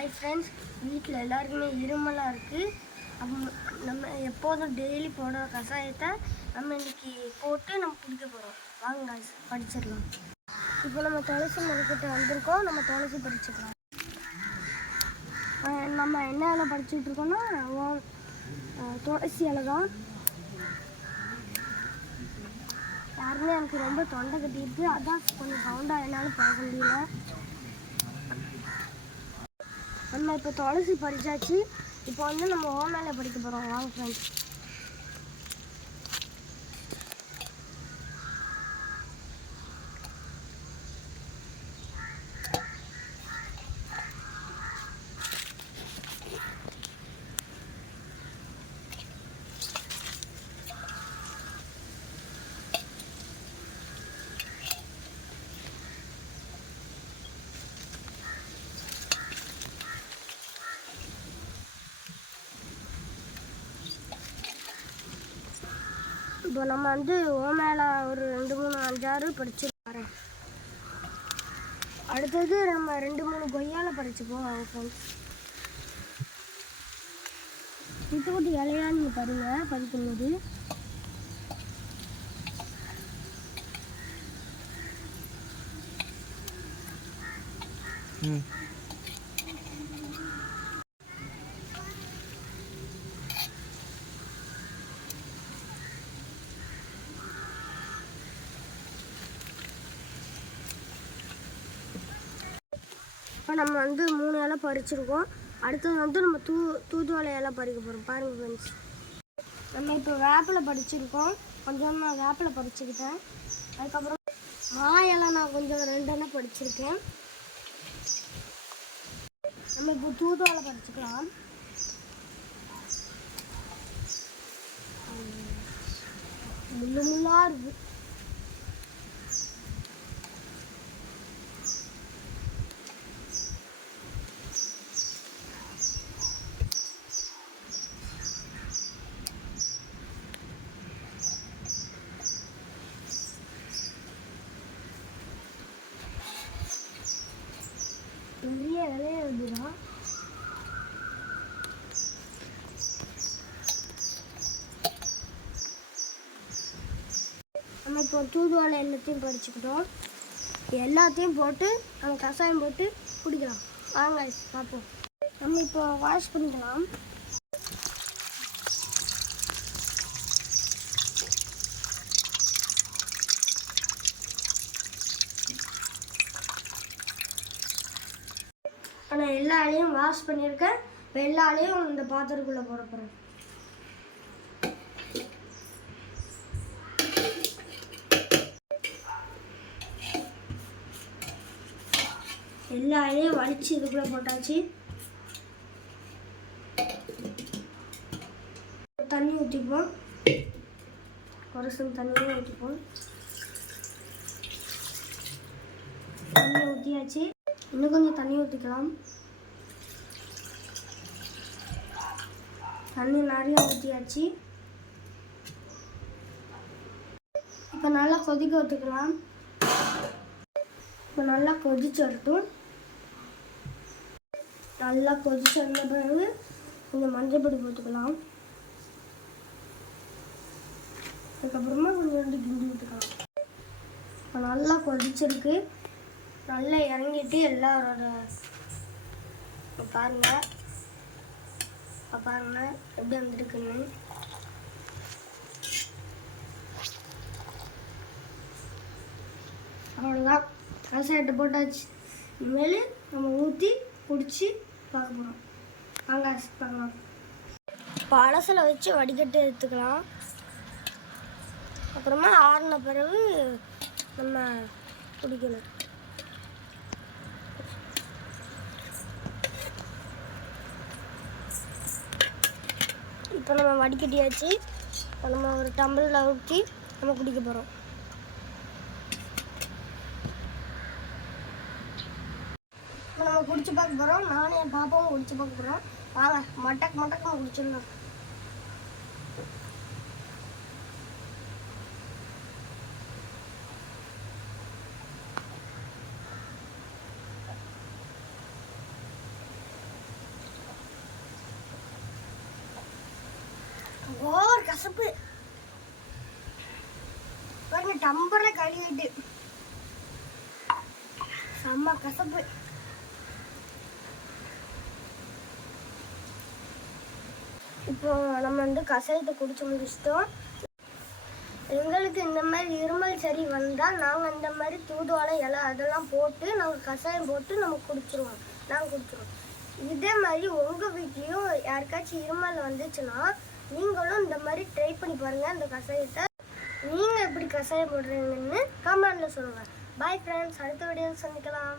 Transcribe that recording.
Hi friends, வீட்டில் எல்லாருக்குமே இருமலாக இருக்குது. நம்ம எப்போதும் டெய்லி போடுற கஷாயத்தை நம்ம இன்றைக்கி போட்டு நம்ம குடிக்க போகிறோம். வாங்க படிச்சிடலாம். இப்போ நம்ம துளசி மரக்கிட்ட வந்திருக்கோம். நம்ம துளசி பறிச்சுக்கலாம். நம்ம என்ன இலை படிச்சுட்டு இருக்கோம்னா துளசி இலை தான். யாருமே எனக்கு ரொம்ப தொண்டை கட்டியிருக்கு, அதான் கொஞ்சம் சவுண்டாக என்னால் பார்க்க முடியல. நம்ம இப்போ துளசி பறிச்சாச்சு. இப்போ நம்ம ஓமேல படிக்க போகிறோம். வாங்க ஃப்ரெண்ட்ஸ். இப்போ நம்ம ஓமேல ஒரு 2 3 5 6 பறிச்சு வரேன். அடுத்தது நம்ம 2 3 கொய்யால பறிச்சுப்போம். வாங்க ஃப்ரெண்ட்ஸ். குட்டி இலையா நீங்கள் பாருங்க பறிக்கும்போது. இப்போ நம்ம 3 இலை பறிச்சிருக்கோம். அடுத்தது நம்ம தூதுவளை இலை பறிக்க போகிறோம். பாருங்கள் ஃப்ரெண்ட்ஸ். நம்ம இப்போ வேப்பிலை பறிச்சிருக்கோம். கொஞ்சம் நான் வேப்பிலை பறிச்சுக்கிட்டேன். அதுக்கப்புறம் மா இலை நான் கொஞ்சம் 2 இலை பறிச்சிருக்கேன். நம்ம இப்போ தூதுவளை பறிச்சுக்கலாம். முள்ளாக இருக்குது. பெரிய விலையை வந்துதான். நம்ம இப்போ தூதுவளை எல்லாத்தையும் பறிச்சுக்கிட்டோம். எல்லாத்தையும் போட்டு நம்ம கஷாயம் போட்டு குடிக்கலாம். வாங்க பார்ப்போம். நம்ம இப்போ வாஷ் பண்ணிக்கலாம். நான் எல்லா இலையும் வாஷ் பண்ணியிருக்கேன். இப்போ எல்லா இலையும் இந்த பாத்திரத்துக்குள்ளே போட போகிறேன். எல்லா இலையும் வலிச்சு இதுக்குள்ளே போட்டாச்சு. தண்ணி ஊற்றிப்போம். ஒரு சில தண்ணியும் ஊற்றிப்போம். தண்ணி ஊற்றியாச்சு. இன்னும் கொஞ்சம் தண்ணி ஊற்றிக்கலாம். தண்ணி நிறையா ஊற்றியாச்சு. இப்போ நல்லா கொதிக்க ஊற்றிக்கலாம். இப்போ நல்லா கொதிச்சு வரட்டும். நல்லா கொதிச்சு வந்த பிறகு கொஞ்சம் மஞ்சள் பொடி போட்டுக்கலாம். அதுக்கப்புறமா கொஞ்சம் கிண்டி விட்டுக்கலாம். இப்போ நல்லா கொதிச்சிருக்கு. நல்லா இறங்கிட்டு எல்லாரோட பாருங்க எப்படி வந்துருக்குன்னு. அவ்வளோதான், கஷாயத்தை போட்டாச்சு. இனிமேல் நம்ம ஊற்றி குடிச்சு பார்க்க போகிறோம். வாங்க பார்க்கலாம். பழசில் வச்சு வடிகட்டு எடுத்துக்கலாம். அப்புறமா ஆறின பிறகு நம்ம குடிக்கணும். இப்போ நம்ம வடிகட்டியாச்சு. இப்போ நம்ம ஒரு டம்ளரில் ஊற்றி நம்ம குடிக்க போகிறோம். இப்போ நம்ம குடிச்சு பார்க்க போகிறோம். நானும் என் பாப்பாவும் குடிச்சு பார்க்க போகிறோம். வாங்க மட்டக்கு குடிச்சிடலாம். கசப்பு பாருங்க, டம்பர்ல கழுவிட்டு செம்ம கசப்பு. இப்போ நம்ம வந்து கஷாயத்தை குடிச்சு முடிச்சிட்டோம். எங்களுக்கு இந்த மாதிரி இருமல் சரி வந்தால் நாங்கள் இந்த மாதிரி தூதுவளை இலை அதெல்லாம் போட்டு நாங்கள் கஷாயம் போட்டு நம்ம குடிச்சிருவோம். நாங்கள் குடிச்சிருவோம். இதே மாதிரி உங்கள் வீட்லேயும் யாருக்காச்சும் இருமல் வந்துச்சுன்னா நீங்களும் இந்த மாதிரி ட்ரை பண்ணி பாருங்கள். இந்த கஷாயத்தை நீங்கள் எப்படி கஷாயம் போடுறீங்கன்னு கமெண்டில் சொல்லுங்கள். பாய் ஃப்ரெண்ட்ஸ், அடுத்த வீடியோவில் சந்திக்கலாம்.